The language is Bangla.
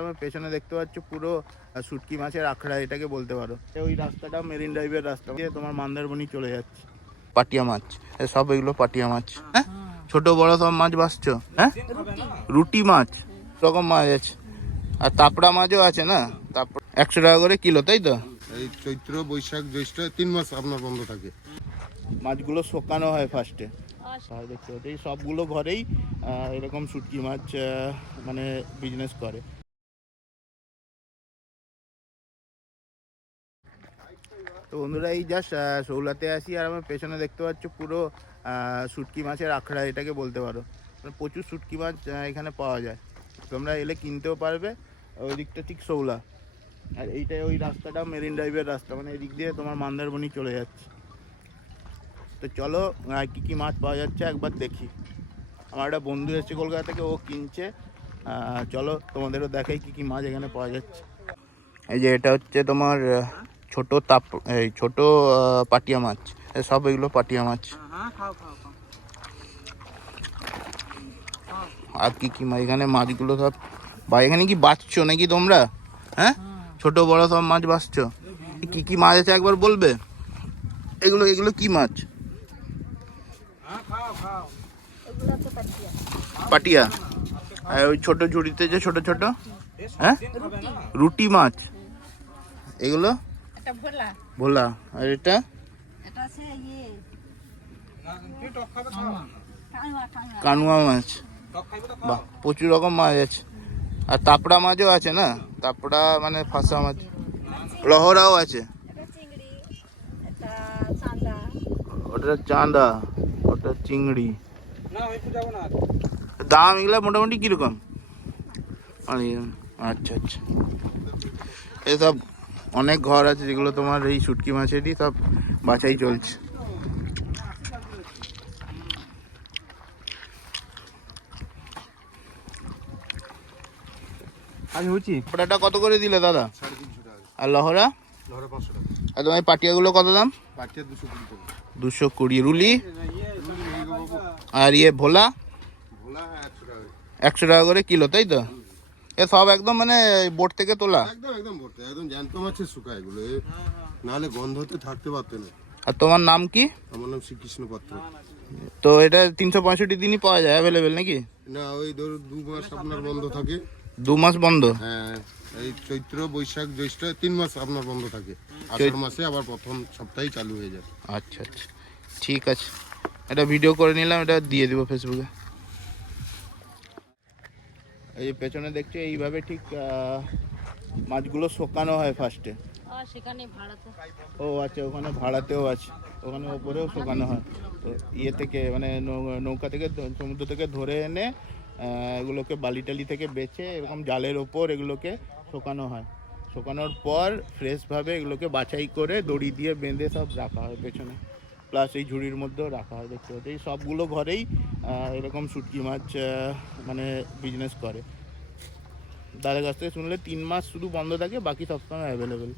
আমার পেছনে দেখতে পাচ্ছ পুরো শুটকি মাছের আখড়া এটাকে বলতে পারো। ওই রাস্তাটা মেরিন ড্রাইভের রাস্তা দিয়ে তোমার মান্দারবনি চলে যাচ্ছে। পাটিয়া মাছ এ সব এগুলো পাটিয়া মাছ। হ্যাঁ? ছোট বড় সব মাছ বাসছো হ্যাঁ? রুটি মাছ রকম মাছ আছে। আর তাপড়া মাছও আছে না? তারপর একশো টাকা করে কিলো তাই তো? এই চৈত্র বৈশাখ জ্যৈষ্ঠ তিন মাস আপনার বন্ধ থাকে। মাছগুলো শোকানো হয় ফার্স্টে আর দেখতে পাচ্ছি সবগুলো ঘরেই এরকম শুটকি মাছ মানে বিজনেস করে। তো বন্ধুরা, এই জাস্ট শৌলাতে আসি আর আমার পেছনে দেখতে পাচ্ছ পুরো শুটকি মাছের আখড়া, এটাকে বলতে পারো। মানে প্রচুর শুটকি মাছ এখানে পাওয়া যায়। তোমরা এলে কিনতেও পারবে। ওই দিকটা ঠিক শৌলা আর এইটাই ওই রাস্তাটা, মেরিন ড্রাইভের রাস্তা। মানে এদিক দিয়ে তোমার মান্দারবনি চলে যাচ্ছে। তো চলো কি কি মাছ পাওয়া যাচ্ছে একবার দেখি। আমার একটা বন্ধু এসেছে কলকাতা থেকে, ও কিনছে। চলো তোমাদেরও দেখাই কি কি মাছ এখানে পাওয়া যাচ্ছে। এই যে এটা হচ্ছে তোমার ছোট তাপ, এই ছোট পাটিয়া মাছ সব এগুলো পাটিয়া মাছ। আর কি কি এখানে মাছগুলো সব, বা এখানে কি বাঁচছো নাকি তোমরা? হ্যাঁ? ছোট বড় সব মাছ বাঁচছো কি কি মাছ আছে একবার বলবে? এগুলো এগুলো কি মাছ? পাটিয়া। আর ওই ছোট ঝুড়িতে যে ছোট ছোট? হ্যাঁ? রুটি মাছ। এগুলো? এটা ভোলা। ভোলা আর এটা? এটা আছে ইয়ে কানুয়া মাছ। বাহ প্রচুর রকম মাছ আছে। আর তাপড়া মাছও আছে না? তাপড়া মানে ফাঁসা মাছ। লহরাও আছে? ওটা চাঁদা ওটা চিংড়ি। দাম এগুলো মোটামুটি কীরকম? আচ্ছা আচ্ছা। এসব অনেক ঘর আছে যেগুলো তোমার এই শুটকি মাছেরই সব বাছাই চলছে। আমি কত করে দিলে দাদা? সাড়ে তিনশো টাকা। আর লহরা? ধরে পাঁচশো টাকা। আর তোমার পাটিয়াগুলো কত দাম? দুশো কুড়ি রুলি? আর ইয়ে ভোলা? ভোলা একশো টাকা করে কিলো তাই তো? এ সব একদম মানে বোট থেকে তোলা? একদম একদম ভর্তি একদম জ্যান্ত মাছের শুকা এগুলো। নাহলে গন্ধতে থাকতে পারতো না। আর তোমার নাম কি? আমার নাম শ্রীকৃষ্ণ পাত্র তো এটা তিনশো পঁয়ষট্টি দিনই পাওয়া যায় অ্যাভেলেবেল নাকি? না ওই ধরো দু মাস আপনার বন্ধ থাকে। দু মাস বন্ধ? হ্যাঁ এই চৈত্র বৈশাখ জ্যৈষ্ঠ তিন মাস আপনার বন্ধ থাকে। আষাঢ় মাসে আবার প্রথম সপ্তাহে চালু হয়ে যায়। আচ্ছা আচ্ছা। ঠিক আছে। এটা ভিডিও করে নিলাম এটা দিয়ে দেবো ফেসবুকে এই যে পেছনে দেখছ এইভাবে ঠিক মাছগুলো শোকানো হয় ফার্স্টে ও আচ্ছা ওখানে ভাড়াতেও আছে। ওখানে ওপরেও শোকানো হয়। তো ইয়ে থেকে মানে নৌকা থেকে সমুদ্র থেকে ধরে এনে এগুলোকে বালিটালি থেকে বেছে এরকম জালের ওপর এগুলোকে শোকানো হয়। শোকানোর পর ফ্রেশভাবে এগুলোকে বাছাই করে দড়ি দিয়ে বেঁধে সব রাখা হয় পেছনে। প্লাস এই ঝুড়ির মধ্যেও রাখা হয় দেখতে পাচ্ছি। এই সবগুলো ঘরেই এরকম শুটকি মাছ মানে বিজনেস করে। তাদের কাছ থেকে শুনলে তিন মাস শুধু বন্ধ থাকে, বাকি সবসময় অ্যাভেলেবেল